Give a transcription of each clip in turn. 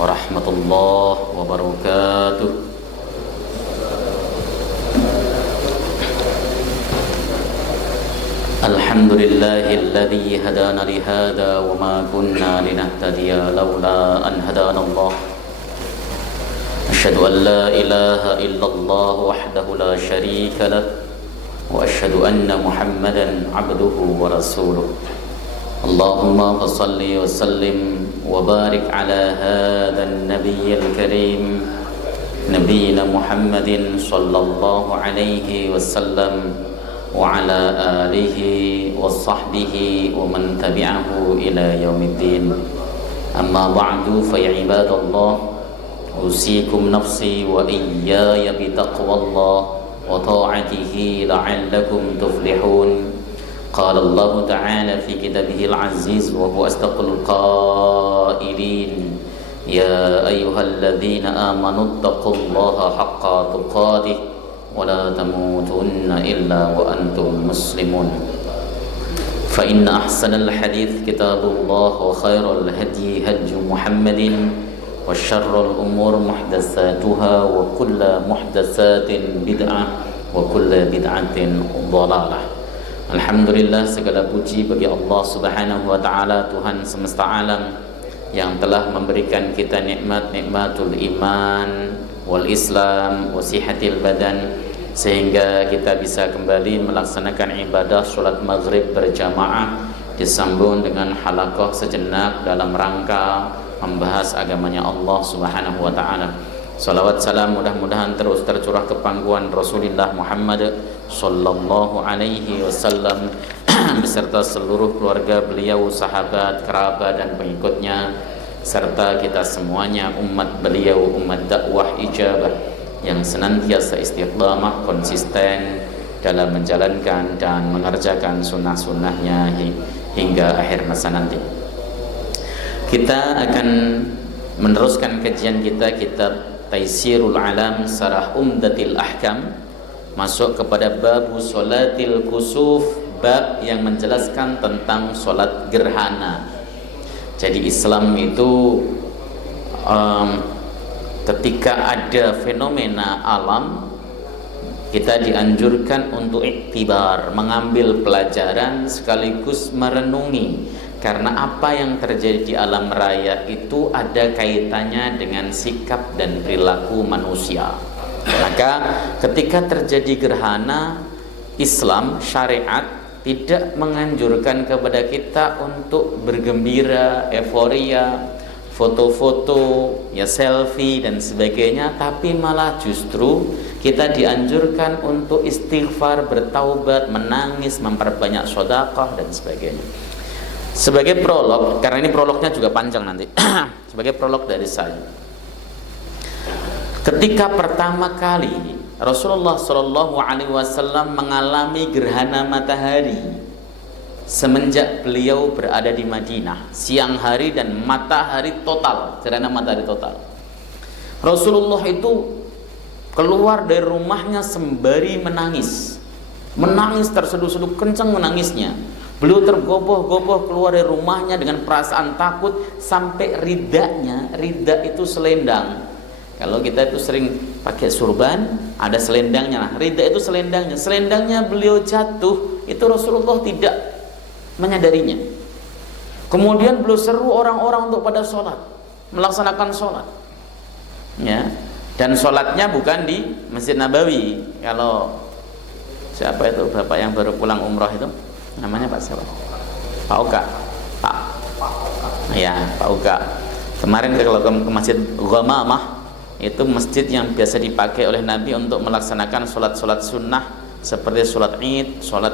warahmatullahi wabarakatuh. Alhamdulillahilladzi hadana li hadza wa ma kunna linahtadiya laula an hadanallah. Asyhadu an la ilaha illallah wahdahu la syarika lah wa asyhadu anna Muhammadan abduhu wa rasuluh. Allahumma salli wa sallim wa barik ala hadzal nabiyil karim nabiyina Muhammadin sallallahu alaihi wasallam wa ala alihi wa sahbihi wa man tabi'ahu ila yaumiddin. Amma ba'du, fa ya ibadallah, usikum nafsi wa iyaya bi taqwallah wa ta'atihi la'allakum tuflihun. Qala Allah ta'ala fi kitabihil aziz wa huwa asdaqul qailin, ya ayyuhalladzina amanu taqullaha haqqa tuqatih wa la tamutunna illa wa antum muslimun. Fa inna ahsanal hadits kitabullah wa khairal hadyi hadyu Muhammadin wa syarrul umur muhdatsatuha wa kullu muhdatsatin bid'ah wa kullu bid'atin dhalalah. Alhamdulillah, segala puji bagi Allah Subhanahu wa taala, Tuhan semesta alam yang telah memberikan kita nikmatul iman wal Islam wa sihatil badan, sehingga kita bisa kembali melaksanakan ibadah sholat maghrib berjamaah disambung dengan halaqah sejenak dalam rangka membahas agamanya Allah Subhanahu wa taala. Salawat salam mudah-mudahan terus tercurah ke pangkuan Rasulullah Muhammad sallallahu alaihi wasallam beserta seluruh keluarga beliau, sahabat, kerabat dan pengikutnya, serta kita semuanya umat beliau, umat dakwah ijabah yang senantiasa istiqamah konsisten dalam menjalankan dan mengerjakan sunnah-sunnahnya hingga akhir masa nanti. Kita akan meneruskan kajian kita kitab Taisirul Alam Sarah Umdatil Ahkam, masuk kepada bab sholatil kusuf, bab yang menjelaskan tentang sholat gerhana. Jadi Islam itu ketika ada fenomena alam, kita dianjurkan untuk iktibar, mengambil pelajaran sekaligus merenungi, karena apa yang terjadi di alam raya itu ada kaitannya dengan sikap dan perilaku manusia. Maka ketika terjadi gerhana, Islam syariat tidak menganjurkan kepada kita untuk bergembira, euforia, foto-foto, ya selfie dan sebagainya, tapi malah justru kita dianjurkan untuk istighfar, bertaubat, menangis, memperbanyak sedekah dan sebagainya. Sebagai prolog, karena ini prolognya juga panjang nanti. Sebagai prolog dari saya, ketika pertama kali Rasulullah SAW mengalami gerhana matahari semenjak beliau berada di Madinah, siang hari dan matahari total, gerhana matahari total, Rasulullah itu keluar dari rumahnya sembari menangis terseduh-seduh kencang menangisnya. Beliau tergopoh-gopoh keluar dari rumahnya dengan perasaan takut, sampai ridanya, rida itu selendang. Kalau kita itu sering pakai surban, ada selendangnya. Nah, rida itu selendangnya. Selendangnya beliau jatuh, itu Rasulullah tidak menyadarinya. Kemudian beliau seru orang-orang untuk pada sholat, melaksanakan sholat. Ya, dan sholatnya bukan di Masjid Nabawi. Kalau siapa itu bapak yang baru pulang umrah itu, namanya Pak siapa? Pak Uka. Pak. Ya, Pak Uka. Kemarin kalau ke Masjid Ghamamah, itu masjid yang biasa dipakai oleh Nabi untuk melaksanakan sholat-sholat sunnah seperti sholat Id, sholat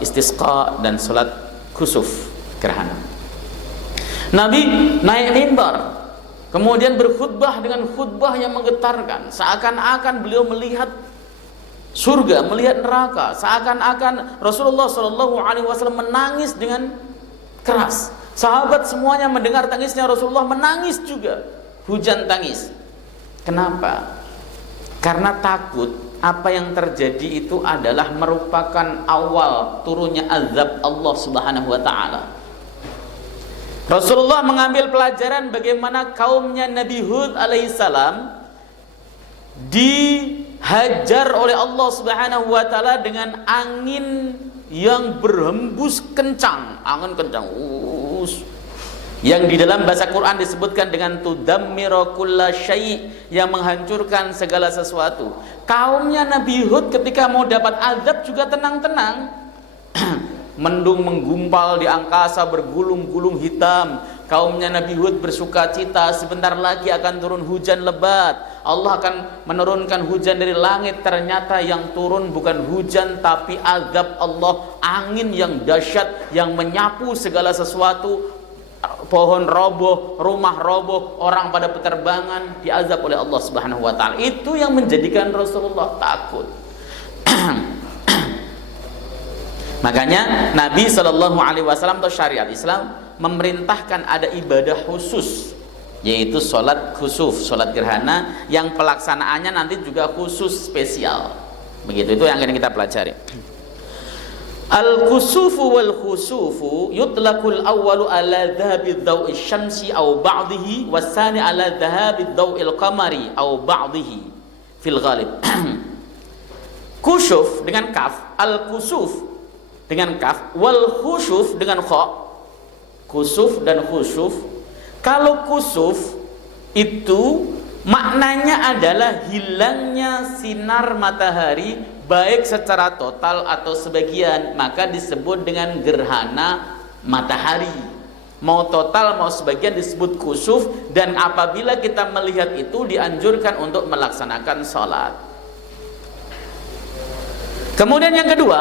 istisqa dan sholat kusuf gerhana. Nabi naik mimbar, kemudian berkhutbah dengan khutbah yang menggetarkan, seakan-akan beliau melihat surga, melihat neraka, seakan-akan Rasulullah SAW menangis dengan keras. Sahabat semuanya mendengar tangisnya Rasulullah, menangis juga, hujan tangis. Kenapa? Karena takut apa yang terjadi itu adalah merupakan awal turunnya azab Allah Subhanahu wa taala. Rasulullah mengambil pelajaran bagaimana kaumnya Nabi Hud alaihissalam dihajar oleh Allah Subhanahu wa taala dengan angin yang berhembus kencang, angin kencang. Yang di dalam bahasa Quran disebutkan dengan tudammiru kulla syai', yang menghancurkan segala sesuatu. Kaumnya Nabi Hud ketika mau dapat azab juga tenang-tenang. Mendung menggumpal di angkasa bergulung-gulung hitam. Kaumnya Nabi Hud bersuka cita, sebentar lagi akan turun hujan lebat. Allah akan menurunkan hujan dari langit. Ternyata yang turun bukan hujan tapi azab Allah, angin yang dahsyat yang menyapu segala sesuatu. Pohon roboh, rumah roboh, orang pada peterbangan, diazab oleh Allah Subhanahu wa taala. Itu yang menjadikan Rasulullah takut. Makanya Nabi Shallallahu Alaihi Wasallam atau syariat Islam memerintahkan ada ibadah khusus, yaitu sholat khusuf, sholat gerhana, yang pelaksanaannya nanti juga khusus spesial. Begitu, itu yang akan kita pelajari. Al-khusufu wal khusufu yutlaqul awwalu ala dhahabi dhawi syamsi aw ba'dihi wasani ala dhahabi dhawi al-qamari aw ba'dihi fil ghalib. Khusuf dengan kaf, al-khusuf dengan kaf, wal khusuf dengan kha. Khusuf dan khusuf. Kalau khusuf itu maknanya adalah hilangnya sinar matahari, baik secara total atau sebagian, maka disebut dengan gerhana matahari. Mau total mau sebagian disebut khusuf. Dan apabila kita melihat itu dianjurkan untuk melaksanakan sholat. Kemudian yang kedua,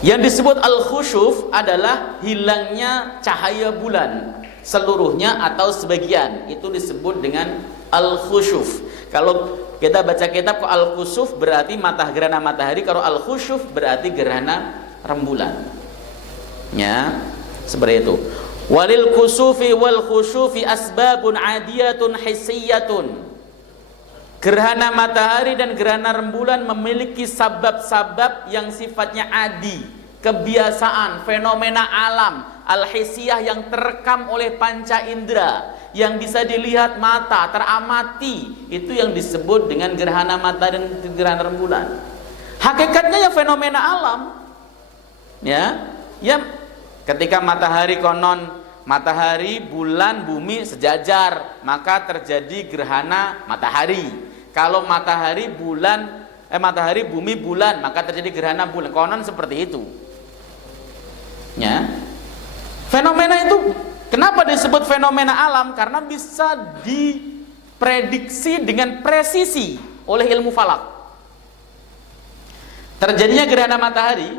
yang disebut al-khusyuf adalah hilangnya cahaya bulan seluruhnya atau sebagian. Itu disebut dengan al-khusyuf. Kalau kita baca kitab al-khusyuf berarti gerhana matahari, kalau al-khusyuf berarti gerhana rembulan. Ya, seperti itu. Walil khusyufi wal khusyufi asbabun adiyatun hissiyatun. Gerhana matahari dan gerhana rembulan memiliki sabab-sabab yang sifatnya adi, kebiasaan, fenomena alam, al-hisiyah yang terekam oleh panca indera, yang bisa dilihat mata, teramati. Itu yang disebut dengan gerhana matahari dan gerhana rembulan. Hakikatnya ya fenomena alam. Ya, ketika matahari konon matahari, bulan, bumi sejajar, maka terjadi gerhana matahari. Kalau matahari, bumi, bulan, maka terjadi gerhana bulan. Konon seperti itu. Ya. Fenomena itu kenapa disebut fenomena alam? Karena bisa diprediksi dengan presisi oleh ilmu falak. Terjadinya gerhana matahari,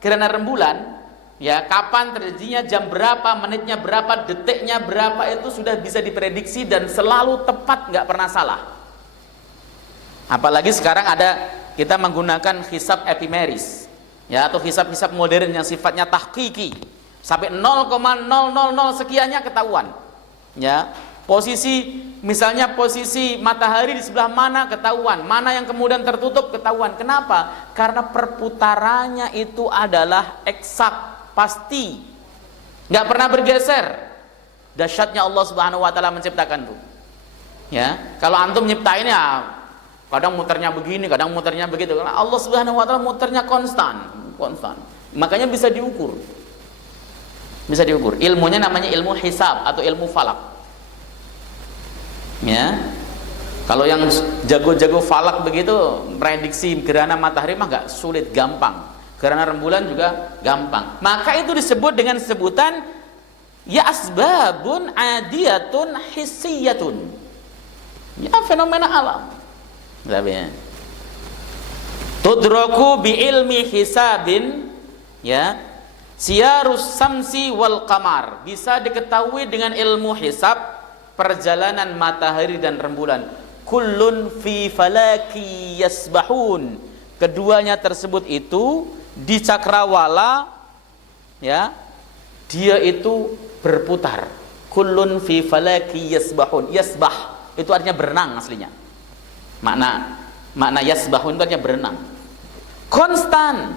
gerhana rembulan, ya, kapan terjadinya, jam berapa, menitnya berapa, detiknya berapa, itu sudah bisa diprediksi dan selalu tepat, nggak pernah salah. Apalagi sekarang kita menggunakan hisab epimeris, ya, atau hisab-hisab modern yang sifatnya tahqiqi, sampai 0,000 sekiannya ketahuan. Ya, misalnya posisi matahari di sebelah mana ketahuan, mana yang kemudian tertutup ketahuan. Kenapa? Karena perputarannya itu adalah eksak, pasti, nggak pernah bergeser. Dahsyatnya Allah Subhanahu wa taala menciptakan tuh. Ya, kalau antum nyiptain ya kadang muternya begini, kadang muternya begitu. Karena Allah Subhanahu wa taala muternya konstan. Makanya bisa diukur. Bisa diukur. Ilmunya namanya ilmu hisab atau ilmu falak. Ya. Kalau yang jago-jago falak begitu, prediksi gerhana matahari mah enggak sulit, gampang. Gerhana rembulan juga gampang. Maka itu disebut dengan sebutan ya asbabun adiyatun hissiyatun. Ya, fenomena alam. Tudraku bi ilmi hisabin, ya, siyarus samsi wal qamar, bisa diketahui dengan ilmu hisab perjalanan matahari dan rembulan. Kullun fi falaki yasbahun, keduanya tersebut itu di cakrawala, ya, dia itu berputar. Kullun fi falaki yasbahun. Yasbah itu artinya berenang aslinya. Makna yasbahun itu artinya berenang. Konstan.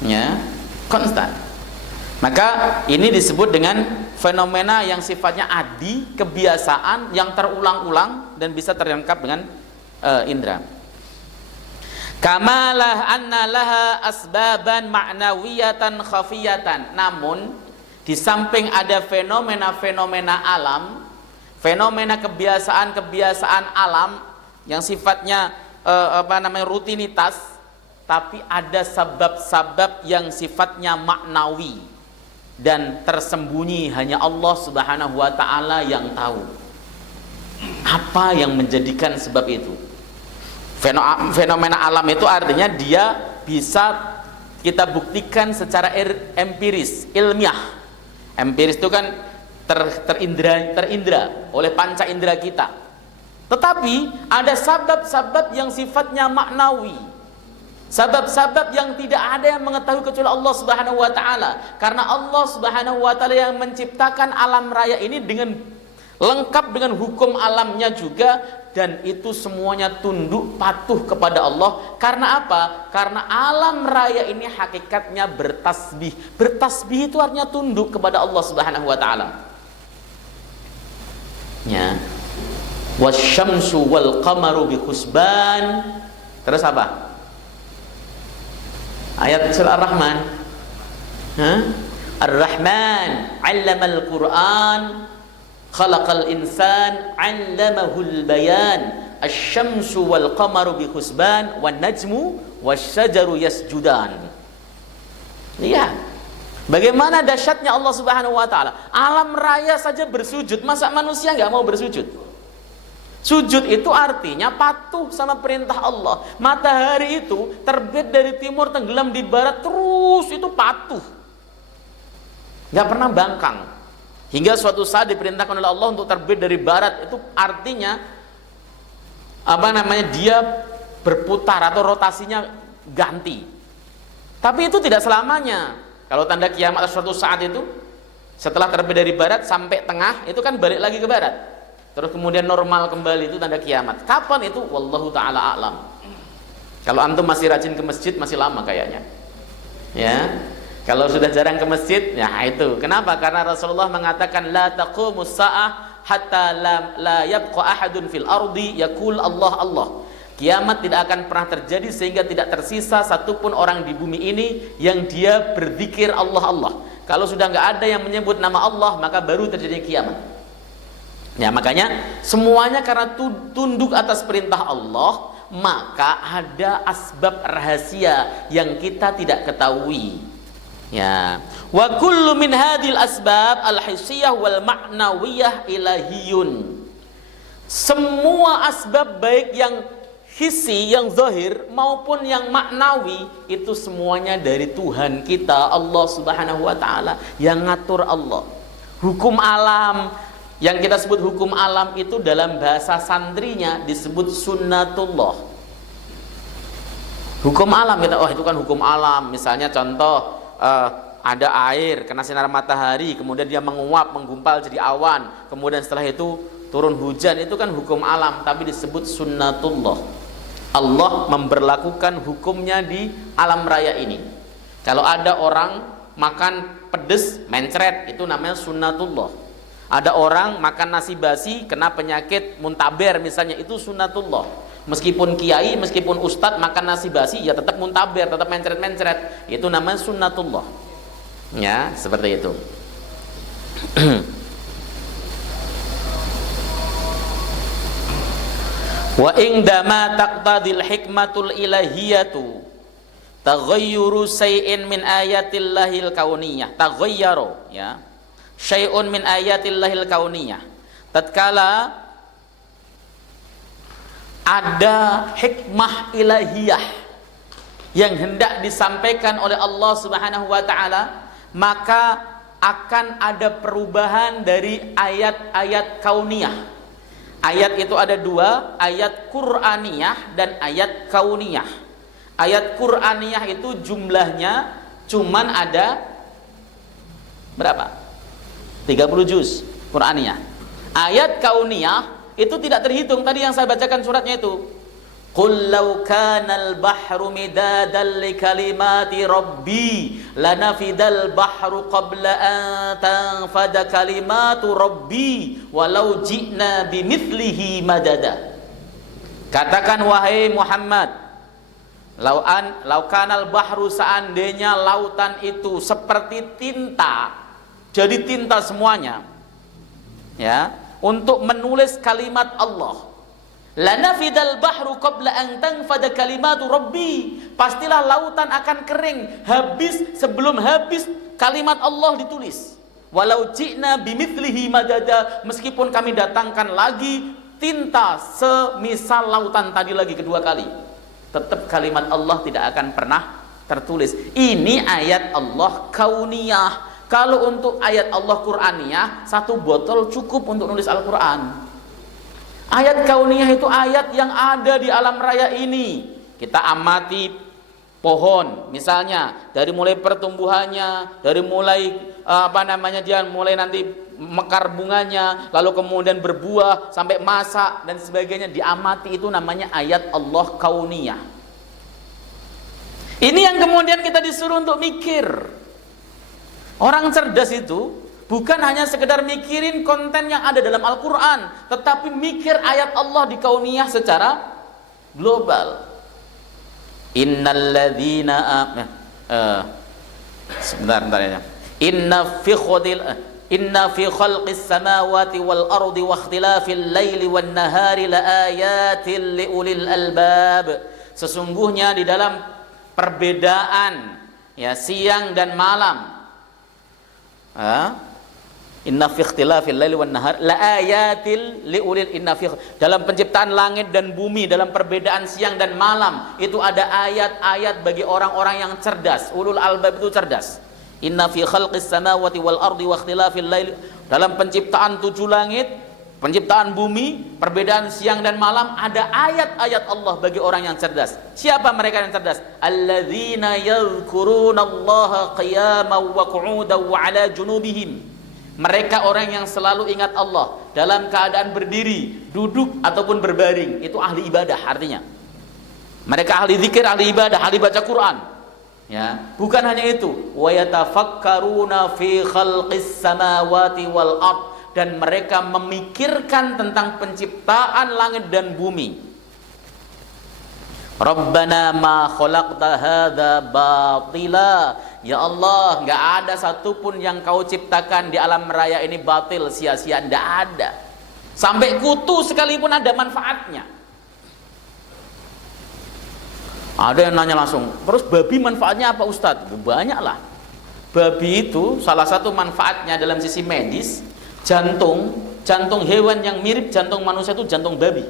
Ya, konstan. Maka ini disebut dengan fenomena yang sifatnya adi, kebiasaan yang terulang-ulang dan bisa terangkap dengan indera. Kamalah anna laha asbaban ma'nawiyatan khafiyatan. Namun di samping ada fenomena-fenomena alam, fenomena kebiasaan-kebiasaan alam yang sifatnya rutinitas, tapi ada sabab-sabab yang sifatnya maknawi dan tersembunyi, hanya Allah Subhanahu wa taala yang tahu. Apa yang menjadikan sebab itu? Fenomena alam itu artinya dia bisa kita buktikan secara empiris, ilmiah. Empiris itu kan terindra oleh panca indera kita. Tetapi ada sabab-sabab yang sifatnya maknawi, sabab-sabab yang tidak ada yang mengetahui kecuali Allah Subhanahu wa taala. Karena Allah Subhanahu wa taala yang menciptakan alam raya ini dengan lengkap dengan hukum alamnya juga, dan itu semuanya tunduk patuh kepada Allah. Karena apa? Karena alam raya ini hakikatnya bertasbih. Bertasbih itu artinya tunduk kepada Allah Subhanahu wa taala. Ya. Wasyamsu wal qamaru bihusban. Terus apa? Ayat surah Ar-Rahman. Ar-Rahman 'allamal Qur'an, khalaqal insan 'allamahul bayan. Asy-syamsu wal qamaru bihusban wan najmu wasyajaru yasjudan. Lihat bagaimana dahsyatnya Allah Subhanahu wa taala. Alam raya saja bersujud, masa manusia enggak mau bersujud? Sujud itu artinya patuh sama perintah Allah. Matahari itu terbit dari timur, tenggelam di barat, terus itu patuh, nggak pernah bangkang. Hingga suatu saat diperintahkan oleh Allah untuk terbit dari barat. Itu artinya dia berputar atau rotasinya ganti. Tapi itu tidak selamanya. Kalau tanda kiamat suatu saat itu, setelah terbit dari barat sampai tengah, itu kan balik lagi ke barat. Terus kemudian normal kembali, itu tanda kiamat. Kapan itu? Wallahu ta'ala a'lam. Kalau antum masih rajin ke masjid, masih lama kayaknya. Ya. Kalau sudah jarang ke masjid, ya itu. Kenapa? Karena Rasulullah mengatakan la taqumus sa'ah hatta la yabqa ahadun fil ardi yaqul Allah Allah. Kiamat tidak akan pernah terjadi sehingga tidak tersisa satupun orang di bumi ini yang dia berzikir Allah Allah. Kalau sudah nggak ada yang menyebut nama Allah, maka baru terjadi kiamat. Ya, makanya semuanya karena tunduk atas perintah Allah, maka ada asbab rahasia yang kita tidak ketahui. Ya, wa kullu min hadhil asbab al-hissiyah wal ma'nawiyah ilahiyun. Semua asbab baik yang hissi, yang zahir maupun yang maknawi, itu semuanya dari Tuhan kita, Allah Subhanahu wa taala, yang ngatur Allah. Hukum alam yang kita sebut hukum alam itu dalam bahasa santrinya disebut sunnatullah. Hukum alam kita, itu kan hukum alam. Misalnya contoh, ada air kena sinar matahari, kemudian dia menguap, menggumpal jadi awan, kemudian setelah itu turun hujan, itu kan hukum alam, tapi disebut sunnatullah. Allah memberlakukan hukumnya di alam raya ini. Kalau ada orang makan pedes mencret, itu namanya sunnatullah. Ada orang makan nasi basi kena penyakit muntaber misalnya, itu sunnatullah. Meskipun kiai, meskipun ustadz makan nasi basi, ya tetap muntaber, tetap mencret-mencret, itu namanya sunnatullah. Ya, seperti itu. Wa indama taqtadil hikmatul ilahiyatu taghayyuru syai'in min ayatillahil kauniyah. Taghayyaru, ya, syai'un min ayatillahil kauniyah. Tatkala ada hikmah ilahiyah yang hendak disampaikan oleh Allah Subhanahu wa taala, maka akan ada perubahan dari ayat-ayat kauniyah. Ayat itu ada dua, ayat Qur'aniyah dan ayat kauniyah. Ayat Qur'aniyah itu jumlahnya cuman ada berapa? 30 juz Qur'aniyah. Ayat kauniyah itu tidak terhitung, tadi yang saya bacakan suratnya itu Qul law kana al-bahru midadan li kalimati rabbi lanafidal bahru qabla an tanfada kalimatu rabbi walau ji'na bimithlihi madada. Katakan wahai Muhammad, laukanal bahru, seandainya lautan itu seperti tinta, jadi tinta semuanya, ya, untuk menulis kalimat Allah. Lanafidal bahru qabla an tanfada kalimatu rabbi, pastilah lautan akan kering sebelum habis kalimat Allah ditulis. Walau ji'na bimithlihi madada, meskipun kami datangkan lagi tinta semisal lautan tadi lagi kedua kali, tetap kalimat Allah tidak akan pernah tertulis. Ini ayat Allah kauniyah. Kalau untuk ayat Allah Qur'aniyah, satu botol cukup untuk nulis Al-Quran. Ayat kauniyah itu ayat yang ada di alam raya ini. Kita amati pohon misalnya, dari mulai pertumbuhannya, dari mulai dia mulai nanti mekar bunganya, lalu kemudian berbuah sampai masak dan sebagainya, diamati, itu namanya ayat Allah kauniyah. Ini yang kemudian kita disuruh untuk mikir. Orang cerdas itu bukan hanya sekedar mikirin konten yang ada dalam Al-Quran, tetapi mikir ayat Allah di kauniyah secara global. Innalladzina sebentar ya. Inna fi khalqis samawati wal ardi wa ikhtilafil laili wan nahari laayatil liulil albab. Sesungguhnya di dalam perbedaan ya siang dan malam, inna fi ikhtilafil laili wan nahar laayatil liulil, dalam penciptaan langit dan bumi, dalam perbedaan siang dan malam, itu ada ayat-ayat bagi orang-orang yang cerdas. Ulul albab itu cerdas. Inna fi khalqis samawati wal ardi wa ikhtilafil laili, dalam penciptaan 7 langit, penciptaan bumi, perbedaan siang dan malam, ada ayat-ayat Allah bagi orang yang cerdas. Siapa mereka yang cerdas? Alladzina yadhkurunallaha qiyaman wa qu'udan wa 'ala junubihim. Mereka orang yang selalu ingat Allah dalam keadaan berdiri, duduk ataupun berbaring. Itu ahli ibadah artinya. Mereka ahli zikir, ahli ibadah, ahli baca Quran. Ya, bukan hanya itu, wa yatafakkaruna fi khalqis samawati wal ard, dan mereka memikirkan tentang penciptaan langit dan bumi. Rabbana ma khalaqta hadza batila, ya Allah, enggak ada satupun yang kau ciptakan di alam raya ini batil, sia-sia, enggak ada. Sampai kutu sekalipun ada manfaatnya. Ada yang nanya langsung, terus babi manfaatnya apa Ustadz? Banyaklah. Babi itu salah satu manfaatnya dalam sisi medis, jantung hewan yang mirip jantung manusia itu jantung babi.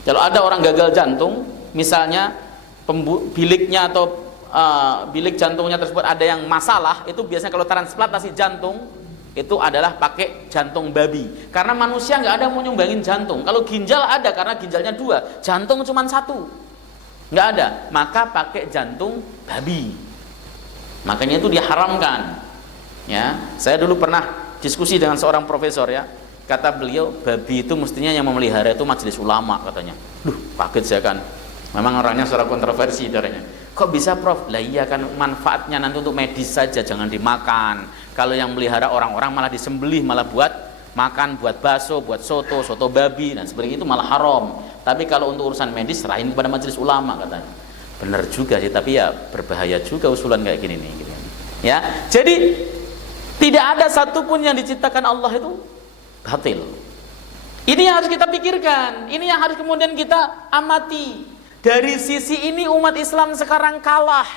Kalau ada orang gagal jantung, misalnya biliknya atau bilik jantungnya tersebut ada yang masalah, itu biasanya kalau transplantasi jantung itu adalah pakai jantung babi. Karena manusia nggak ada mau nyumbangin jantung. Kalau ginjal ada, karena ginjalnya 2, jantung cuma 1. Nggak ada, maka pakai jantung babi. Makanya itu diharamkan. Ya, saya dulu pernah diskusi dengan seorang profesor ya. Kata beliau, babi itu mestinya yang memelihara itu majelis ulama katanya. Kaget saya kan. Memang orangnya secara kontroversi darahnya. Kok bisa Prof? Lah iya kan, manfaatnya nanti untuk medis saja, jangan dimakan. Kalau yang melihara orang-orang malah disembelih, malah buat makan, buat bakso, buat soto babi, dan sebagainya, itu malah haram. Tapi kalau untuk urusan medis, serahin kepada majelis ulama katanya. Benar juga sih, tapi ya berbahaya juga usulan kayak gini nih. Gitu. Ya, jadi tidak ada satupun yang diciptakan Allah itu batil. Ini yang harus kita pikirkan, ini yang harus kemudian kita amati. Dari sisi ini umat Islam sekarang kalah.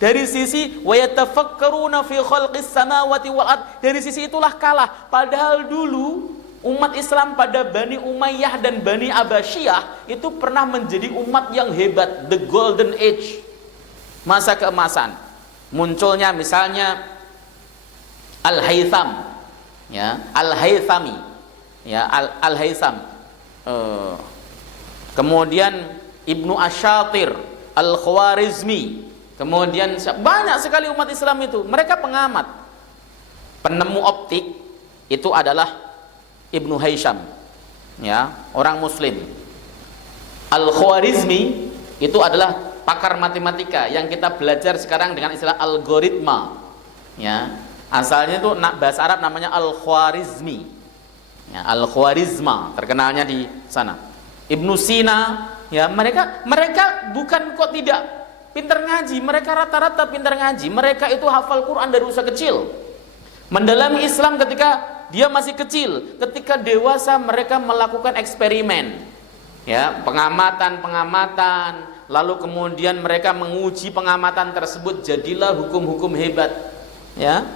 Dari sisi wa yatafakkaruna fi khalqis samawati wal ard, dari sisi itulah kalah. Padahal dulu umat Islam pada Bani Umayyah dan Bani Abbasiyah itu pernah menjadi umat yang hebat, the golden age, masa keemasan. Munculnya misalnya Al-Haytham, ya, Al-Haythami, ya, Al-Haytham. Kemudian Ibnu Asyatir, Al-Khwarizmi. Kemudian banyak sekali umat Islam itu, mereka pengamat. Penemu optik itu adalah Ibnu Hisham, ya, orang Muslim. Al-Khwarizmi itu adalah pakar matematika yang kita belajar sekarang dengan istilah algoritma. Ya, asalnya itu bahasa Arab namanya Al-Khwarizmi. Ya, Al-Khwarizma terkenalnya di sana. Ibnu Sina, ya mereka bukan kok tidak pintar ngaji, mereka rata-rata pintar ngaji. Mereka itu hafal Quran dari usia kecil. Mendalami Islam ketika dia masih kecil, ketika dewasa mereka melakukan eksperimen. Ya, pengamatan, lalu kemudian mereka menguji pengamatan tersebut, jadilah hukum-hukum hebat. Ya.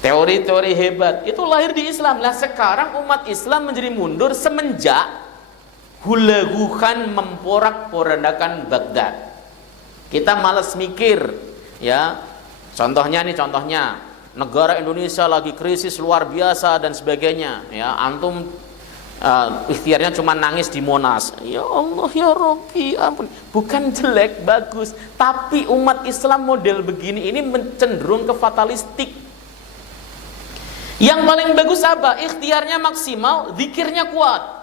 Teori-teori hebat itu lahir di Islam. Lah sekarang umat Islam menjadi mundur semenjak hulaguhan memporak-porandakan Baghdad. Kita malas mikir, ya. Contohnya negara Indonesia lagi krisis luar biasa dan sebagainya, ya. Antum ikhtiarnya cuma nangis di Monas. Ya Allah ya Rabbi, ampun. Bukan jelek, bagus. Tapi umat Islam model begini ini cenderung ke fatalistik. Yang paling bagus apa? Ikhtiarnya maksimal, zikirnya kuat.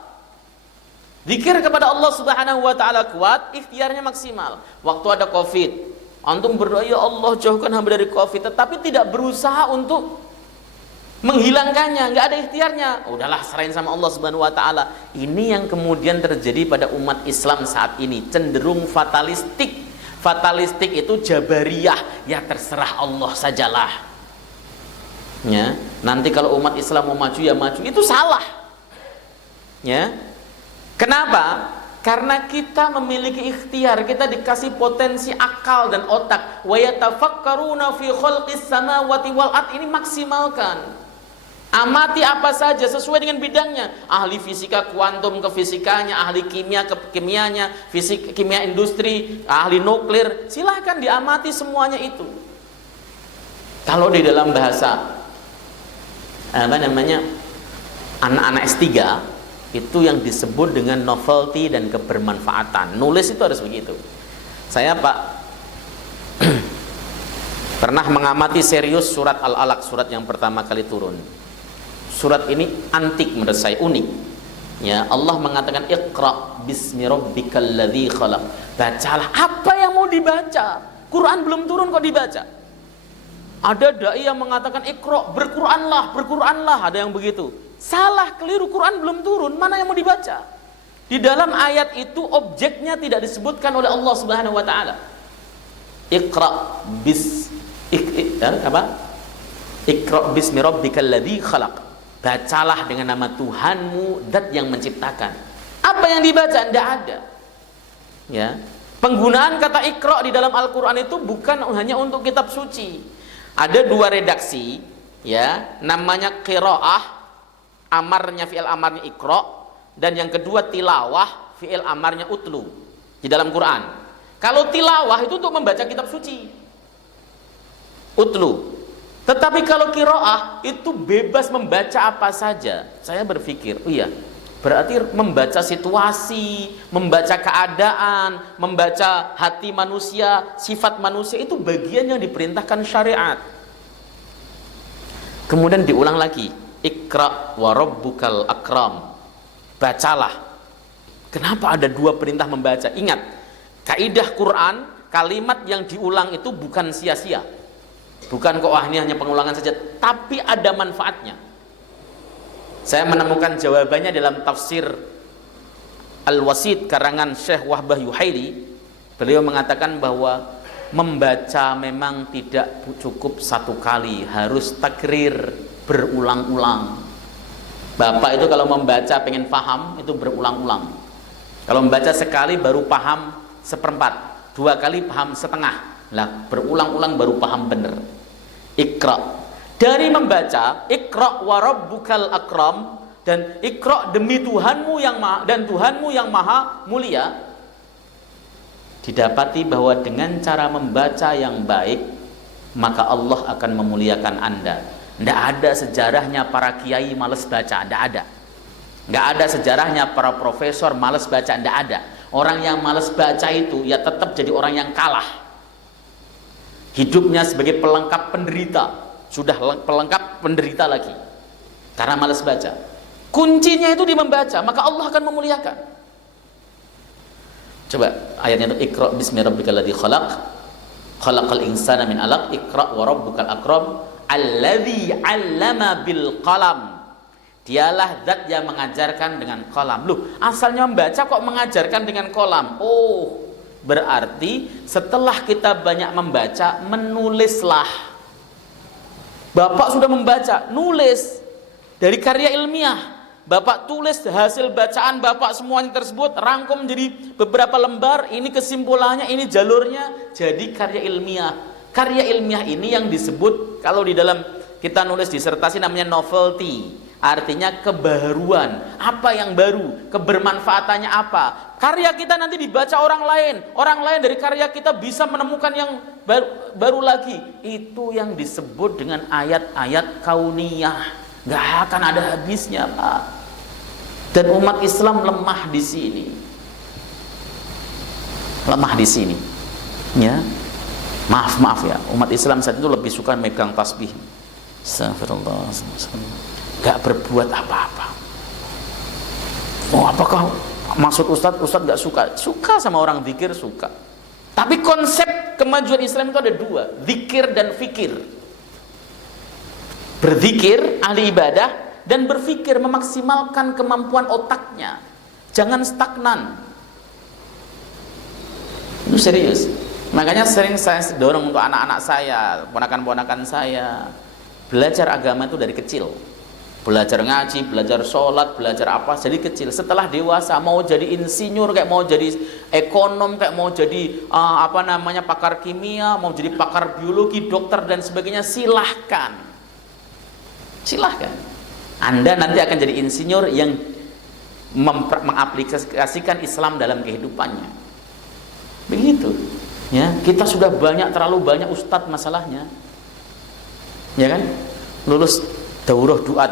Zikir kepada Allah Subhanahu wa taala kuat, ikhtiarnya maksimal. Waktu ada Covid, antum berdoa ya Allah jauhkan hamba dari Covid, tetapi tidak berusaha untuk menghilangkannya, nggak ada ikhtiarnya. Udahlah, serahin sama Allah Subhanahu wa taala. Ini yang kemudian terjadi pada umat Islam saat ini, cenderung fatalistik. Fatalistik itu jabariyah, ya terserah Allah sajalah. Ya, nanti kalau umat Islam mau maju ya maju, itu salah. Ya. Kenapa? Karena kita memiliki ikhtiar, kita dikasih potensi akal dan otak. Wa yatafakkaruna fi khalqis samawati wal ard, ini maksimalkan. Amati apa saja sesuai dengan bidangnya. Ahli fisika kuantum ke fisikanya, ahli kimia ke kimianya, fisik kimia industri, ahli nuklir, silahkan diamati semuanya itu. Kalau di dalam bahasa anak-anak S3 itu yang disebut dengan novelty dan kebermanfaatan. Nulis itu harus begitu. Saya pernah mengamati serius surat Al-Alaq, surat yang pertama kali turun. Surat ini antik menurut saya, unik. Ya, Allah mengatakan Iqra bismi rabbikal ladzi khalaq. Bacalah, apa yang mau dibaca? Quran belum turun kok dibaca. Ada dai yang mengatakan Iqra, berquranlah, ada yang begitu. Salah, keliru, Quran belum turun, mana yang mau dibaca? Di dalam ayat itu objeknya tidak disebutkan oleh Allah Subhanahu wa taala. Iqra bismi rabbikal ladzi khalaq. Bacalah dengan nama Tuhanmu, zat yang menciptakan. Apa yang dibaca? Tidak ada. Ya. Penggunaan kata Iqra di dalam Al-Qur'an itu bukan hanya untuk kitab suci. Ada dua redaksi, ya, namanya qiraah, amarnya fi'il amarnya Iqra, dan yang kedua tilawah, fi'il amarnya utlu di dalam Quran. Kalau tilawah itu untuk membaca kitab suci, utlu. Tetapi kalau qiraah itu bebas membaca apa saja. Saya berpikir, oh iya, berarti membaca situasi, membaca keadaan, membaca hati manusia, sifat manusia itu bagian yang diperintahkan syariat. Kemudian diulang lagi, Iqra wa rabbukal akram. Bacalah. Kenapa ada dua perintah membaca? Ingat, kaidah Quran, kalimat yang diulang itu bukan sia-sia. Bukan kok ini hanya pengulangan saja, tapi ada manfaatnya. Saya menemukan jawabannya dalam tafsir Al-Wasid karangan Syekh Wahbah Yuhaili. Beliau mengatakan bahwa membaca memang tidak cukup satu kali, harus takrir, berulang-ulang. Bapak itu kalau membaca pengen paham itu berulang-ulang. Kalau membaca sekali baru paham seperempat, dua kali paham setengah. Lah berulang-ulang baru paham benar. Iqra, dari membaca Iqra wa rabbukal akram, dan Iqra demi Tuhanmu yang maha, dan Tuhanmu yang maha mulia, didapati bahwa dengan cara membaca yang baik maka Allah akan memuliakan Anda. Tidak ada sejarahnya para kiai malas baca, tidak ada. Tidak ada sejarahnya para profesor malas baca, tidak ada. Orang yang malas baca itu ya tetap jadi orang yang kalah. Hidupnya sebagai pelengkap penderita, sudah pelengkap penderita lagi karena malas baca. Kuncinya itu di membaca, maka Allah akan memuliakan. Coba ayatnya itu, Iqra bismi rabbikal ladzi khalaq, khalaqal insana min 'alaq, Iqra wa rabbukal akram, alladzi 'allama bil qalam. Dialah zat yang mengajarkan dengan qalam. Loh, asalnya membaca kok mengajarkan dengan qalam? Oh, berarti setelah kita banyak membaca, menulislah. Bapak sudah membaca, nulis dari karya ilmiah. Bapak tulis hasil bacaan Bapak semuanya tersebut, rangkum menjadi beberapa lembar, ini kesimpulannya, ini jalurnya, jadi karya ilmiah. Karya ilmiah ini yang disebut, kalau di dalam kita nulis disertasi namanya novelty, artinya kebaruan. Apa yang baru? Kebermanfaatannya apa? Karya kita nanti dibaca orang lain dari karya kita bisa menemukan yang baru lagi. Itu yang disebut dengan ayat-ayat kauniyah. Gak akan ada habisnya, Pak. Dan umat Islam lemah di sini. Lemah di sini. Ya. Maaf ya, umat Islam saat itu lebih suka megang tasbih. Astagfirullah. Gak berbuat apa-apa. Oh, apakah maksud Ustadz gak suka? Suka sama orang zikir, suka. Tapi konsep kemajuan Islam itu ada dua, zikir dan fikir. Berzikir, ahli ibadah, dan berfikir, memaksimalkan kemampuan otaknya. Jangan stagnan. Itu serius. Makanya sering saya dorong untuk anak-anak saya, ponakan-ponakan saya, belajar agama itu dari kecil. Belajar ngaji, belajar sholat, belajar apa, jadi kecil. Setelah dewasa, mau jadi insinyur, kayak mau jadi ekonom, kayak mau jadi pakar kimia, mau jadi pakar biologi, dokter, dan sebagainya, silahkan. Anda nanti akan jadi insinyur yang mengaplikasikan Islam dalam kehidupannya. Begitu. Ya, kita sudah terlalu banyak ustadz masalahnya. Ya kan? Lulus daurah duat,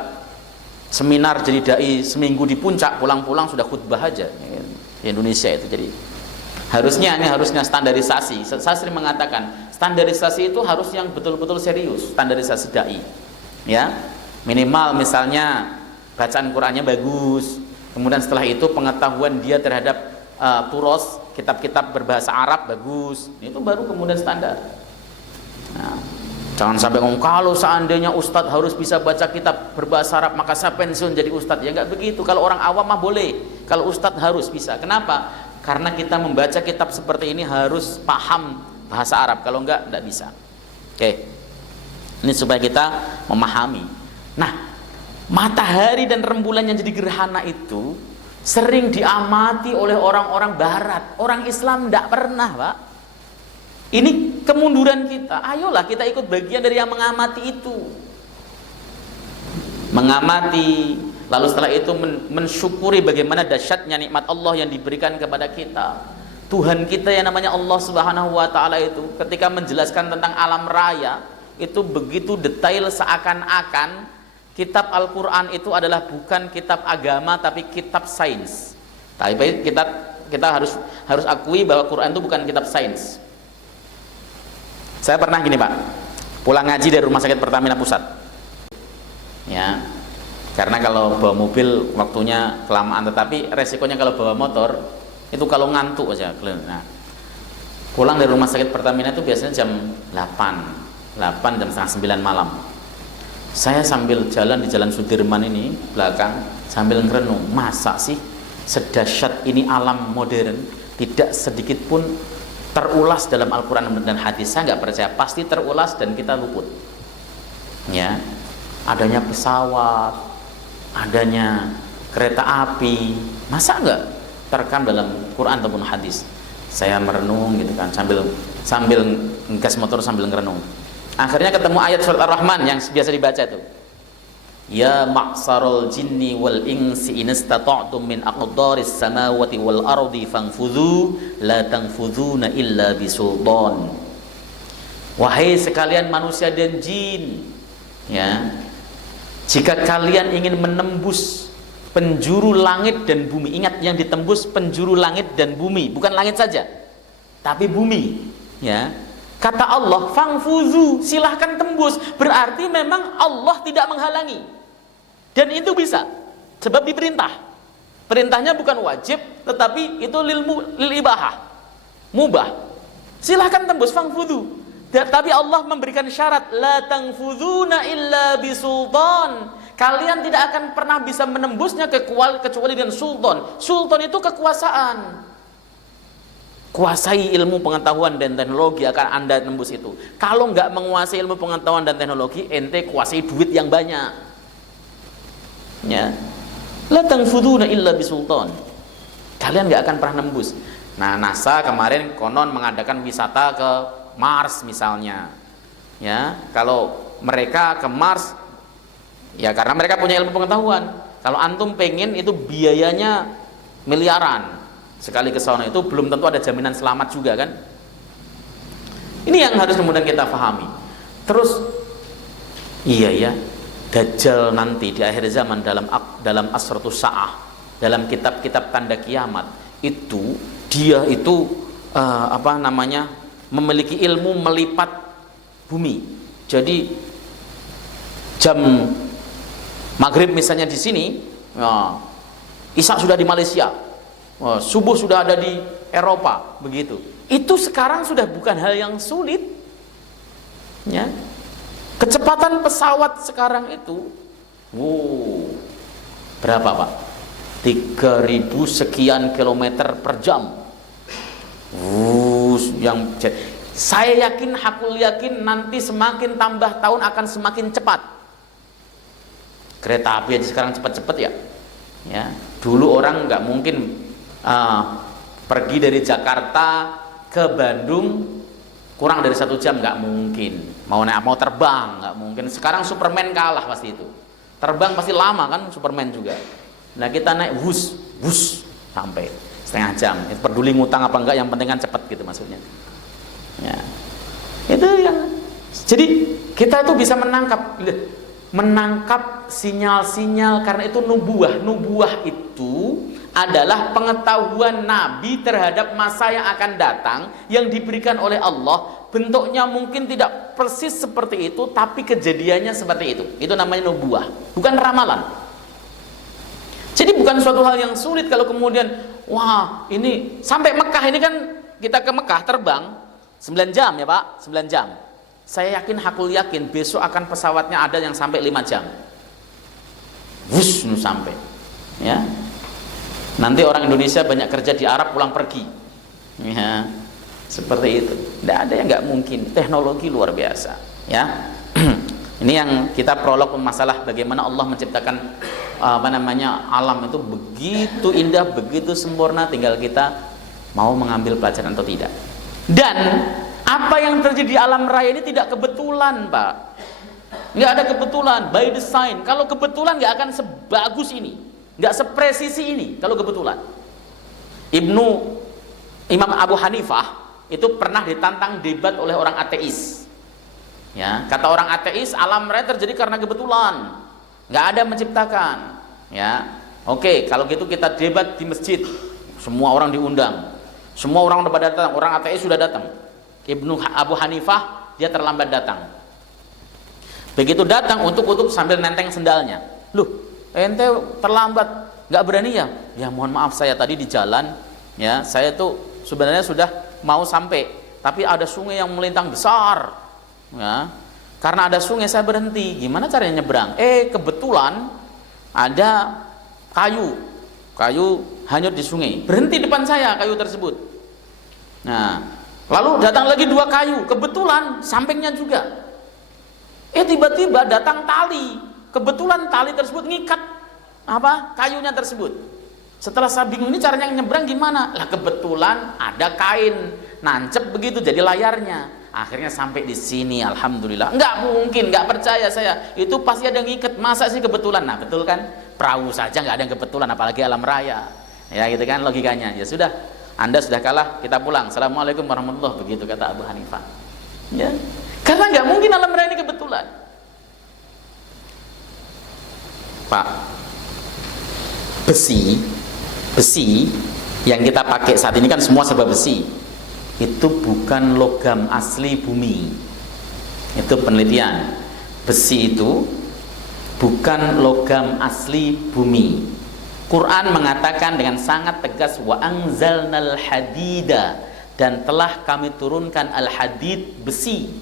seminar jadi dai, seminggu di puncak, pulang-pulang sudah khutbah aja. Ya kan? Di Indonesia itu jadi harusnya standarisasi. Saya sering mengatakan, standarisasi itu harus yang betul-betul serius, standarisasi dai. Ya. Minimal misalnya bacaan Qur'annya bagus, kemudian setelah itu pengetahuan dia terhadap turos, kitab-kitab berbahasa Arab bagus, itu baru kemudian standar. Nah, jangan sampai ngomong kalau seandainya ustadz harus bisa baca kitab berbahasa Arab maka saya pensiun jadi ustadz. Ya nggak begitu. Kalau orang awam mah boleh, kalau ustadz harus bisa. Kenapa? Karena kita membaca kitab seperti ini harus paham bahasa Arab, kalau nggak bisa. Oke, ini supaya kita memahami. Nah, matahari dan rembulan yang jadi gerhana itu sering diamati oleh orang-orang barat. Orang Islam tidak pernah, Pak. Ini kemunduran kita. Ayolah kita ikut bagian dari yang mengamati itu. Mengamati, lalu setelah itu mensyukuri bagaimana dahsyatnya nikmat Allah yang diberikan kepada kita. Tuhan kita yang namanya Allah Subhanahu wa taala itu ketika menjelaskan tentang alam raya itu begitu detail, seakan-akan kitab Al-Quran itu adalah bukan kitab agama tapi kitab sains. Tapi kita harus akui bahwa Quran itu bukan kitab sains. Saya pernah gini, Pak, pulang ngaji dari Rumah Sakit Pertamina Pusat. Ya, karena kalau bawa mobil waktunya kelamaan, tetapi resikonya kalau bawa motor itu kalau ngantuk aja. Nah, pulang dari Rumah Sakit Pertamina itu biasanya jam 8 jam setengah 9 malam. Saya sambil jalan di Jalan Sudirman ini belakang sambil ngerenung, masa sih sedahsyat ini alam modern tidak sedikit pun terulas dalam Al-Quran dan hadis. Saya nggak percaya, pasti terulas dan kita luput. Ya, adanya pesawat, adanya kereta api, masa nggak terekam dalam Quran ataupun hadis? Saya merenung gitu kan, sambil ngegas motor sambil ngerenung. Akhirnya ketemu ayat surat Ar-Rahman yang biasa dibaca itu. Ya ma'sarul jinni wal insi in istata'tum min aqdaris samawati wal ardi fanfudhu la tanfudhuna illa bisultan. Wahai sekalian manusia dan jin, ya, jika kalian ingin menembus penjuru langit dan bumi, ingat yang ditembus penjuru langit dan bumi, bukan langit saja tapi bumi, ya. Kata Allah, fangfuzu, silahkan tembus. Berarti memang Allah tidak menghalangi. Dan itu bisa, sebab diperintah. Perintahnya bukan wajib, tetapi itu lil ibahah, mubah. Silahkan tembus, fangfudhu. Tapi Allah memberikan syarat, la tangfudhuna illa bisultan. Kalian tidak akan pernah bisa menembusnya kecuali dengan sultan. Sultan itu kekuasaan. Kuasai ilmu pengetahuan dan teknologi akan Anda tembus itu. Kalau nggak menguasai ilmu pengetahuan dan teknologi, ente kuasai duit yang banyak. Ya. La tanfuduna illa bisultan. Kalian nggak akan pernah nembus. Nah, NASA kemarin konon mengadakan wisata ke Mars misalnya. Ya, kalau mereka ke Mars ya karena mereka punya ilmu pengetahuan. Kalau antum pengen itu biayanya miliaran. Sekali ke sana itu belum tentu ada jaminan selamat juga kan. Ini yang harus kemudian kita pahami. Terus iya ya, Dajjal nanti di akhir zaman dalam asratus sa'ah, dalam kitab-kitab tanda kiamat itu dia itu memiliki ilmu melipat bumi. Jadi jam maghrib misalnya di sini, Isya sudah di Malaysia, subuh sudah ada di Eropa, begitu. Itu sekarang sudah bukan hal yang sulit, ya. Kecepatan pesawat sekarang itu, berapa Pak? 3.000 sekian kilometer per jam. Saya yakin, hakul yakin nanti semakin tambah tahun akan semakin cepat. Kereta api aja sekarang cepat-cepat ya. Ya, dulu orang nggak mungkin pergi dari Jakarta ke Bandung kurang dari 1 jam, nggak mungkin. Mau terbang nggak mungkin. Sekarang Superman kalah pasti itu. Terbang pasti lama kan, Superman juga. Nah kita naik wus sampai setengah jam. Itu peduli ngutang apa enggak, yang penting kan cepat gitu maksudnya. Ya. Itu yang. Jadi kita itu bisa menangkap sinyal-sinyal karena itu nubuah. Nubuah itu adalah pengetahuan Nabi terhadap masa yang akan datang yang diberikan oleh Allah. Bentuknya mungkin tidak persis seperti itu, tapi kejadiannya seperti itu. Itu namanya nubuah, bukan ramalan. Jadi bukan suatu hal yang sulit kalau kemudian, wah ini sampai Mekah ini kan, kita ke Mekah terbang 9 jam ya Pak, 9 jam. Saya yakin, hakul yakin besok akan pesawatnya ada yang sampai 5 jam. Wus, sampai. Ya. Nanti orang Indonesia banyak kerja di Arab pulang pergi. Ya. Seperti itu. Tidak ada yang nggak mungkin. Teknologi luar biasa. Ya. Ini yang kita prolog masalah bagaimana Allah menciptakan alam itu begitu indah, begitu sempurna, tinggal kita mau mengambil pelajaran atau tidak. Dan apa yang terjadi di alam raya ini tidak kebetulan, Pak. Nggak ada kebetulan, by design. Kalau kebetulan nggak akan sebagus ini, nggak sepresisi ini. Kalau kebetulan, Imam Abu Hanifah itu pernah ditantang debat oleh orang ateis. Ya, kata orang ateis, alam raya terjadi karena kebetulan, nggak ada menciptakan. Ya, oke, kalau gitu kita debat di masjid, semua orang diundang, semua orang udah datang, orang ateis sudah datang. Abu Hanifah dia terlambat datang. Begitu datang untuk sambil nenteng sendalnya. Loh, ente terlambat, nggak berani ya? Ya mohon maaf, saya tadi di jalan, ya saya tuh sebenarnya sudah mau sampai, tapi ada sungai yang melintang besar, ya. Karena ada sungai saya berhenti. Gimana caranya nyebrang? Kebetulan ada kayu hanyut di sungai. Berhenti depan saya kayu tersebut. Nah, lalu datang lagi 2 kayu, kebetulan sampingnya juga. Tiba-tiba datang tali. Kebetulan tali tersebut ngikat kayunya tersebut. Setelah saya bingung ini caranya nyebrang gimana? Lah kebetulan ada kain nancep begitu jadi layarnya. Akhirnya sampai di sini, alhamdulillah. Enggak mungkin, enggak percaya saya. Itu pasti ada ngikat. Masa sih kebetulan? Nah, betul kan? Perahu saja enggak ada yang kebetulan, apalagi alam raya. Ya, gitu kan logikanya. Ya sudah, Anda sudah kalah, kita pulang. Assalamualaikum warahmatullahi wabarakatuh, begitu kata Abu Hanifah. Ya. Karena enggak mungkin alam raya ini kebetulan. Pak, besi yang kita pakai saat ini kan semua serba besi. Itu bukan logam asli bumi. Itu penelitian. Besi itu bukan logam asli bumi. Quran mengatakan dengan sangat tegas, wa anzalnal hadida, dan telah kami turunkan al-hadid, besi.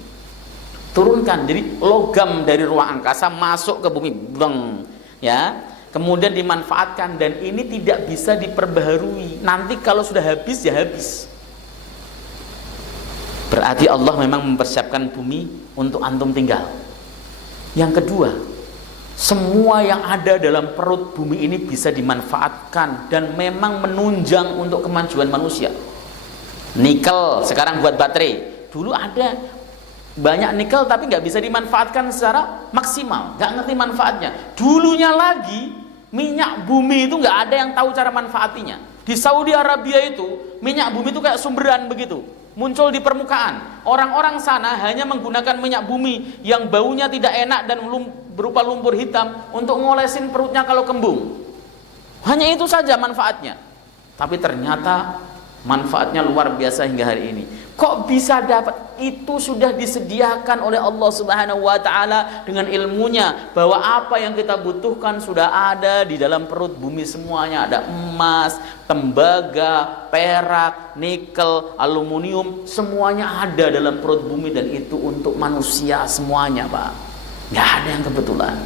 Turunkan, jadi logam dari ruang angkasa masuk ke bumi, beng, ya. Kemudian dimanfaatkan, dan ini tidak bisa diperbaharui. Nanti kalau sudah habis ya habis. Berarti Allah memang mempersiapkan bumi untuk antum tinggal. Yang kedua, semua yang ada dalam perut bumi ini bisa dimanfaatkan dan memang menunjang untuk kemajuan manusia. Nikel sekarang buat baterai. Dulu ada banyak nikel tapi nggak bisa dimanfaatkan secara maksimal, nggak ngerti manfaatnya. Dulunya lagi minyak bumi itu nggak ada yang tahu cara manfaatinya. Di Saudi Arabia itu minyak bumi itu kayak sumberan begitu, muncul di permukaan. Orang-orang sana hanya menggunakan minyak bumi yang baunya tidak enak dan berupa lumpur hitam untuk ngolesin perutnya kalau kembung. Hanya itu saja manfaatnya. Tapi ternyata manfaatnya luar biasa hingga hari ini. Kok bisa dapat? Itu sudah disediakan oleh Allah Subhanahu wa taala dengan ilmunya, bahwa apa yang kita butuhkan sudah ada di dalam perut bumi semuanya. Ada emas, tembaga, perak, nikel, aluminium, semuanya ada dalam perut bumi, dan itu untuk manusia semuanya, Pak. Nggak ada yang kebetulan.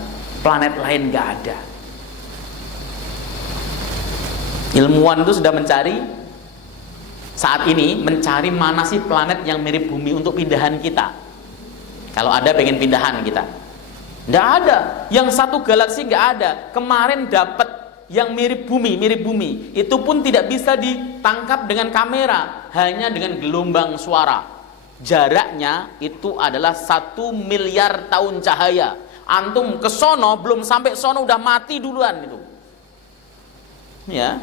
Planet lain nggak ada. Ilmuwan itu sudah mencari saat ini, mencari mana sih planet yang mirip bumi untuk pindahan kita. Kalau ada pengen pindahan kita, nggak ada. Yang satu galaksi nggak ada. Kemarin dapat yang mirip bumi, itu pun tidak bisa ditangkap dengan kamera, hanya dengan gelombang suara. Jaraknya itu adalah 1 miliar tahun cahaya. Antum ke sono, belum sampai sono udah mati duluan gitu. Ya,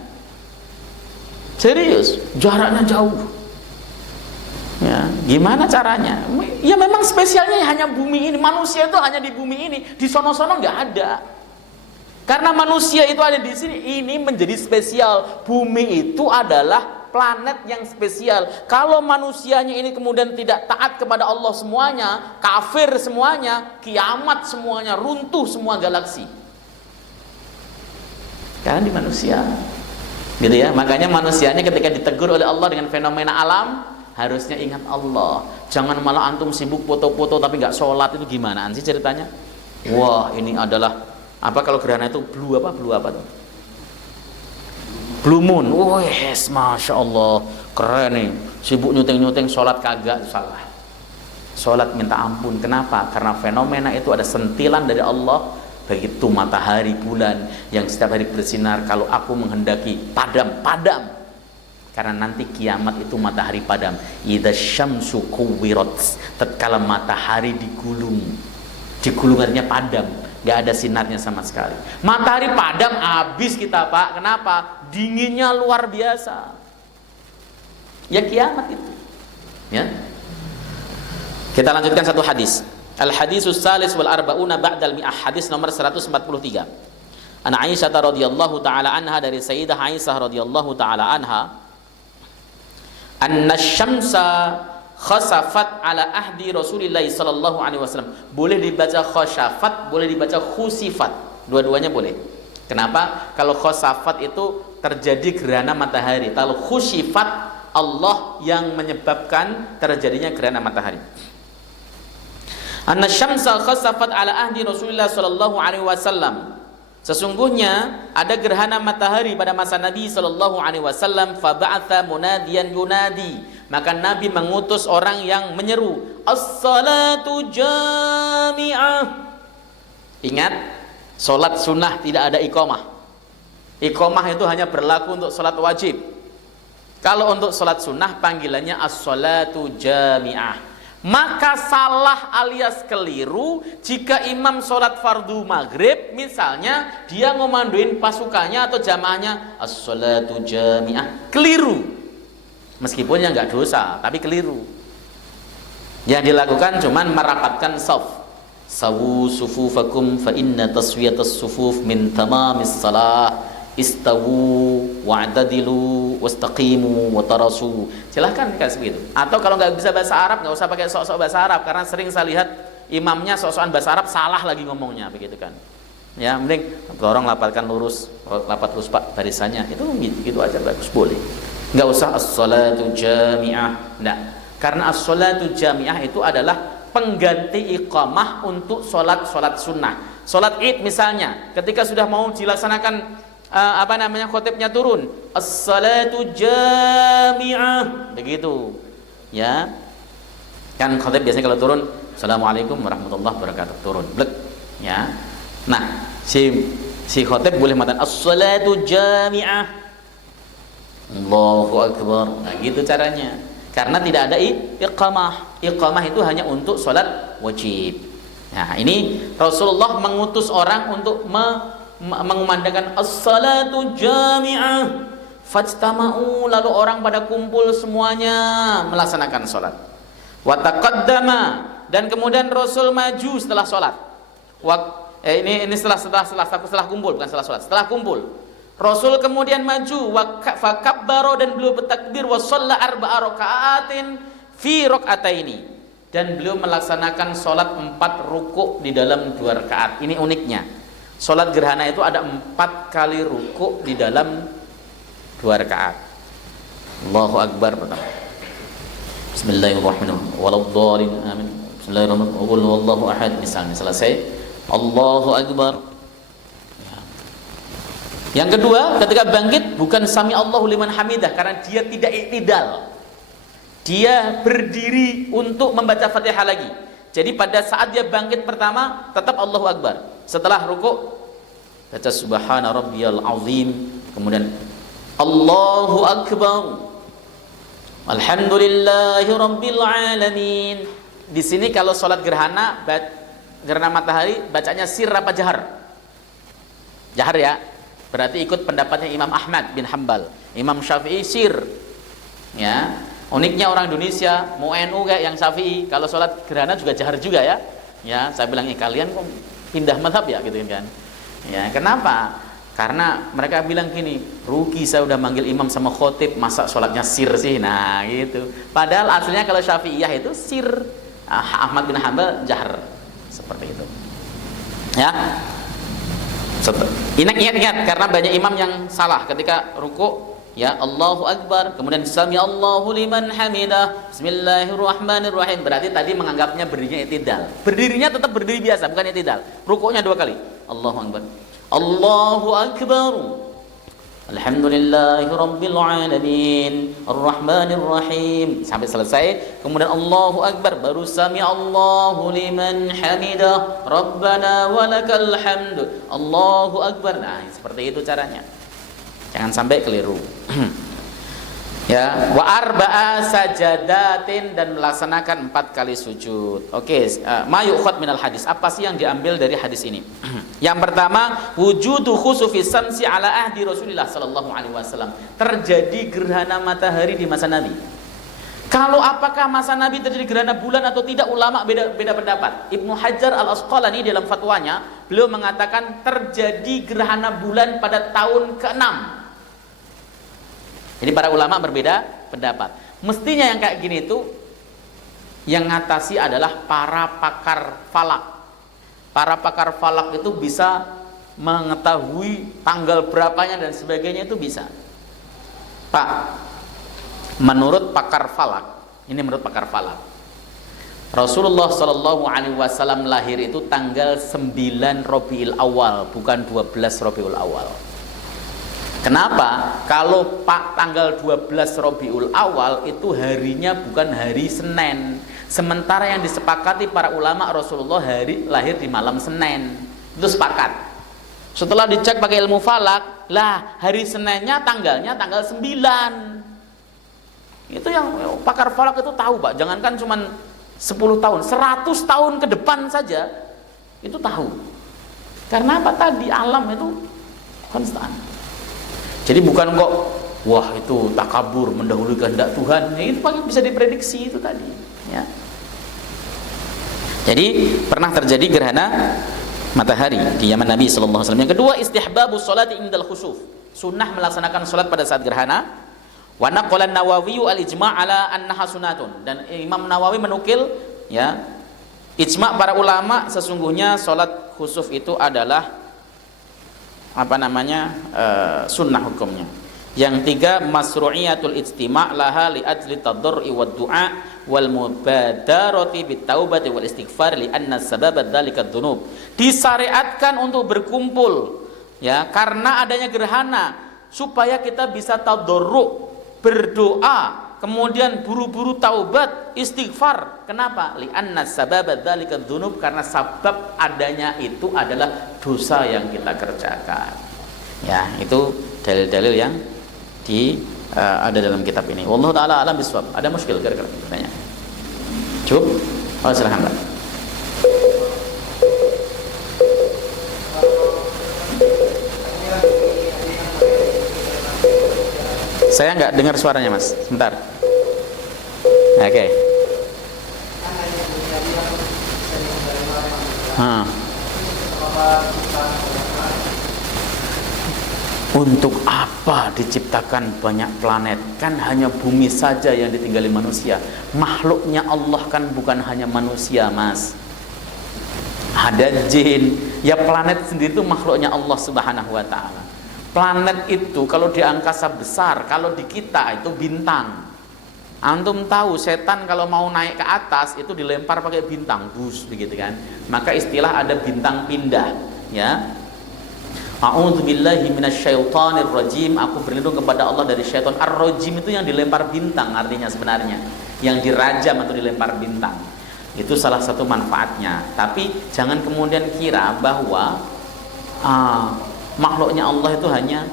serius, jaraknya jauh. Ya, gimana caranya? Ya memang spesialnya hanya bumi ini. Manusia itu hanya di bumi ini. Di sono-sono nggak ada. Karena manusia itu ada di sini, ini menjadi spesial. Bumi itu adalah planet yang spesial. Kalau manusianya ini kemudian tidak taat kepada Allah semuanya, kafir semuanya, kiamat semuanya, runtuh semua galaksi. Karena di manusia. Gitu ya, makanya manusianya ketika ditegur oleh Allah dengan fenomena alam, harusnya ingat Allah. Jangan malah antum sibuk foto-foto tapi nggak sholat. Itu gimana sih ceritanya? Wah, ini adalah apa kalau gerhana itu blue apa tuh? Blue moon. Oh yes, masya Allah, keren nih. Sibuk nyuting sholat kagak, salah. Sholat minta ampun. Kenapa? Karena fenomena itu ada sentilan dari Allah. Begitu matahari, bulan yang setiap hari bersinar, kalau aku menghendaki padam. Karena nanti kiamat itu matahari padam. Idza syamsu kuwirat, tatkala matahari digulung artinya padam, nggak ada sinarnya sama sekali. Matahari padam, habis kita, Pak. Kenapa? Dinginnya luar biasa. Ya kiamat itu. Ya. Kita lanjutkan satu hadis. Al-hadisus salis wal arba'una ba'dal mi'ah, hadis nomor 143. An Aisyah radhiyallahu taala anha, dari Sayyidah Aisyah radhiyallahu taala anha, anna syamsa khasafat ala ahdi Rasulillah sallallahu alaihi wasallam. Boleh dibaca khasafat, boleh dibaca khusifat. Dua-duanya boleh. Kenapa? Kalau khasafat itu terjadi gerhana matahari. Kalau khusifat, Allah yang menyebabkan terjadinya gerhana matahari. Anna syamsa khasafat ala ahdi Rasulullah sallallahu alaihi wasallam. Sesungguhnya ada gerhana matahari pada masa Nabi sallallahu alaihi wasallam. Fa ba'atha munadiyan yunadi, maka Nabi mengutus orang yang menyeru, as-salatu jami'ah. Ingat, salat sunnah tidak ada iqamah. Iqamah itu hanya berlaku untuk salat wajib. Kalau untuk salat sunnah panggilannya as-salatu jami'ah. Maka salah alias keliru jika imam sholat fardu maghrib, misalnya dia ngomandoin pasukannya atau jamaahnya as-sholatu jami'ah, keliru. Meskipun yang nggak dosa, tapi keliru. Yang dilakukan cuman merapatkan saf. Sawu sufufakum fa inna taswiyatas sufuf min tamamis salah. Istawu wa'tadilu wastaqimu watarasu. Silahkan kasih begitu. Atau kalau nggak bisa bahasa Arab, nggak usah pakai sok-sok bahasa Arab, karena sering saya lihat imamnya sok-sokan bahasa Arab salah lagi ngomongnya, begitu kan. Ya, mending tolong lapatkan lurus, lapat lurus Pak barisannya. Itu aja bagus, boleh. Enggak usah as-salatu jami'ah. Enggak. Karena as-salatu jami'ah itu adalah pengganti iqamah untuk salat sunnah. Salat Id misalnya, ketika sudah mau dilaksanakan khotibnya turun, as-salatu jami'ah, begitu. Ya. Kan khotib biasanya kalau turun, assalamualaikum warahmatullahi wabarakatuh, turun. Blek. Ya. Nah, si khotib boleh mengatakan as-salatu jami'ah, Allahu akbar. Nah, gitu caranya. Karena tidak ada iqamah. Iqamah itu hanya untuk salat wajib. Nah, ini Rasulullah mengutus orang untuk mengumandangkan as-salatu jami'ah. Fajtama'u, lalu orang pada kumpul semuanya melaksanakan salat. Wa taqaddama, dan kemudian Rasul maju setelah salat. Ini setelah kumpul, bukan setelah salat. Setelah kumpul, Rasul kemudian maju fa kabbaro, dan beliau bertakbir, wa shalla arba'a raka'atin fi raka'ataini, dan beliau melaksanakan salat 4 rukuk di dalam 2 rakaat. Ini uniknya. Salat gerhana itu ada 4 kali rukuk di dalam 2 rakaat. Allahu akbar pertama. Bismillahirrahmanirrahim. Waladhdallin. Amin. Bismillahirrahmanirrahim. Qul huwallahu ahad. Misalnya selesai, Allahu akbar. Yang kedua, ketika bangkit bukan sami Allahu liman hamidah, karena dia tidak i'tidal. Dia berdiri untuk membaca Fatihah lagi. Jadi pada saat dia bangkit pertama tetap Allahu akbar. Setelah rukuk baca subhana rabbiyal azim, kemudian Allahu akbar. Alhamdulillahi rabbil alamin. Di sini kalau salat gerhana matahari bacanya sir apa jahar? Jahar ya. Berarti ikut pendapatnya Imam Ahmad bin Hanbal. Imam Syafi'i sir. Ya. Uniknya orang Indonesia, mau NU kayak yang Syafi'i, kalau sholat gerhana juga jahar juga ya. Ya, saya bilangnya kalian kok pindah mazhab ya gitu kan. Ya, kenapa? Karena mereka bilang gini, rugi saya udah manggil imam sama khotib, masa sholatnya sir sih. Nah, gitu. Padahal aslinya kalau Syafi'iyah itu sir, Ahmad bin Hanbal jahar. Seperti itu. Ya. Ingat karena banyak imam yang salah ketika ruku, ya Allahu akbar, kemudian sami Allahu liman hamidah, bismillahirrahmanirrahim. Berarti tadi menganggapnya berdirinya i'tidal. Berdirinya tetap berdiri biasa, bukan i'tidal. Rukuknya 2 kali. Allahu akbar. Allahu akbar. Alhamdulillahi rabbil alamin, arrahmanir rahim, sampai selesai. Kemudian Allahu akbar, baru sami Allahu liman hamidah, rabbana walakal hamd, Allahu akbar. Nah, seperti itu caranya. Jangan sampai keliru. Ya, wa arba'a sajadatin, dan melaksanakan 4 kali sujud. Oke, ma yu'khad minal hadis. Apa sih yang diambil dari hadis ini? Yang pertama, wujudu khusufi samsi ala ahdi Rasulillah sallallahu alaihi wasallam. Terjadi gerhana matahari di masa Nabi. Kalau apakah masa Nabi terjadi gerhana bulan atau tidak, ulama beda pendapat. Ibnu Hajar al-Asqalani dalam fatwanya, beliau mengatakan terjadi gerhana bulan pada tahun ke-6. Jadi para ulama berbeda pendapat. Mestinya yang kayak gini itu yang ngatasi adalah para pakar falak. Para pakar falak itu bisa mengetahui tanggal berapanya dan sebagainya, itu bisa. Pak, menurut pakar falak, ini menurut pakar falak, Rasulullah Shallallahu Alaihi Wasallam lahir itu tanggal 9 Rabiul Awal, bukan 12 Rabiul Awal. Kenapa? Kalau tanggal 12 Rabiul Awal itu harinya bukan hari Senin. Sementara yang disepakati para ulama, Rasulullah lahir di malam Senin. Itu sepakat. Setelah dicek pakai ilmu falak, lah hari Seninnya tanggalnya tanggal 9. Itu yang pakar falak itu tahu, Pak. Jangankan cuma 10 tahun, 100 tahun ke depan saja itu tahu. Karena apa? Tadi alam itu konstan. Jadi bukan kok, wah itu takabur mendahului kehendak Tuhan. Ya, itu bisa diprediksi itu tadi. Ya. Jadi pernah terjadi gerhana matahari di zaman Nabi Sallallahu Alaihi Wasallam. Yang kedua, istihbabus sholati indal khusuf. Sunnah melaksanakan sholat pada saat gerhana. Wa naqala an-Nawawi al-ijma' ala annaha sunnatun. Dan Imam Nawawi menukil, ya, ijma' para ulama sesungguhnya sholat khusuf itu adalah sunnah hukumnya. Yang tiga, masru'iyatul ijtima' laha li ajli tadarru'i wad du'a wal mubadarati bit taubati wal istighfar li anna sababa dzalika dzunub. Disyariatkan untuk berkumpul ya karena adanya gerhana supaya kita bisa tadarru', berdoa, kemudian buru-buru taubat, istighfar. Kenapa? Li anna sababa dzalika dzunub, karena sabab adanya itu adalah dosa yang kita kerjakan. Ya, itu dalil-dalil yang ada dalam kitab ini. Wallahu taala alam bisawab. Ada muskil kira-kira tanya. Cukup? Oh, silakan, Pak. Saya nggak dengar suaranya, Mas. Sebentar. Oke. Untuk apa diciptakan banyak planet? Kan hanya bumi saja yang ditinggali manusia. Makhluknya Allah kan bukan hanya manusia, Mas. Ada jin. Ya, planet sendiri itu makhluknya Allah Subhanahu wa taala. Planet itu kalau di angkasa besar, kalau di kita itu bintang. Antum tahu setan kalau mau naik ke atas itu dilempar pakai bintang, bus begitu kan. Maka istilah ada bintang pindah, ya. A'udzubillahi minasyaitonir rajim. Aku berlindung kepada Allah dari syaitan. Ar-rajim itu yang dilempar bintang artinya sebenarnya. Yang dirajam atau dilempar bintang. Itu salah satu manfaatnya. Tapi jangan kemudian kira bahwa makhluknya Allah itu hanya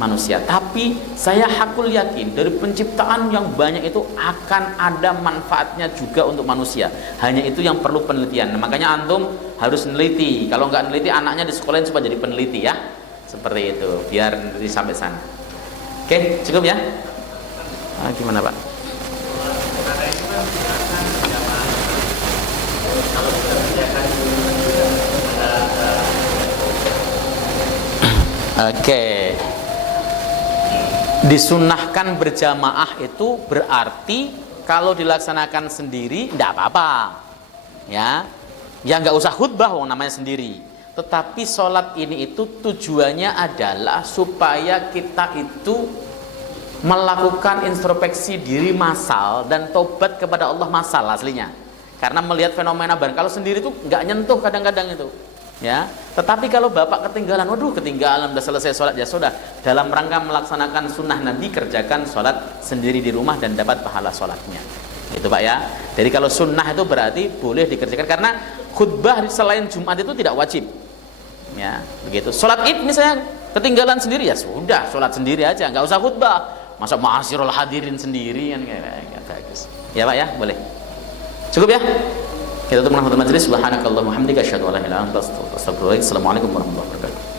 manusia. Tapi saya hakul yakin dari penciptaan yang banyak itu akan ada manfaatnya juga untuk manusia. Hanya itu yang perlu penelitian. Nah, makanya antum harus meneliti. Kalau nggak meneliti, anaknya di sekolahin supaya jadi peneliti ya. Seperti itu, biar nanti sampai sana. Oke, cukup ya? Gimana, Pak? Oke. Disunnahkan berjamaah itu berarti kalau dilaksanakan sendiri tidak apa-apa, ya nggak usah khutbah, wong namanya sendiri. Tetapi sholat ini itu tujuannya adalah supaya kita itu melakukan introspeksi diri massal dan tobat kepada Allah massal aslinya. Karena melihat fenomena baru, kalau sendiri itu nggak nyentuh kadang-kadang itu. Ya, tetapi kalau bapak ketinggalan, ketinggalan, udah selesai sholat ya sudah. Dalam rangka melaksanakan sunnah Nabi, kerjakan sholat sendiri di rumah dan dapat pahala sholatnya. Itu Pak ya. Jadi kalau sunnah itu berarti boleh dikerjakan karena khutbah selain Jumat itu tidak wajib. Ya, begitu. Sholat Id misalnya ketinggalan sendiri ya sudah, sholat sendiri aja, nggak usah khutbah. Masa ma'asyiral hadirin sendiri kan kayak bagus. Ya Pak ya, boleh. Cukup ya. Kita tutup majelis. Subhanakallahumma hamdika asyhadu an la ilaha illa anta astaghfiruka wa atubu ilaik. Assalamualaikum warahmatullahi wabarakatuh.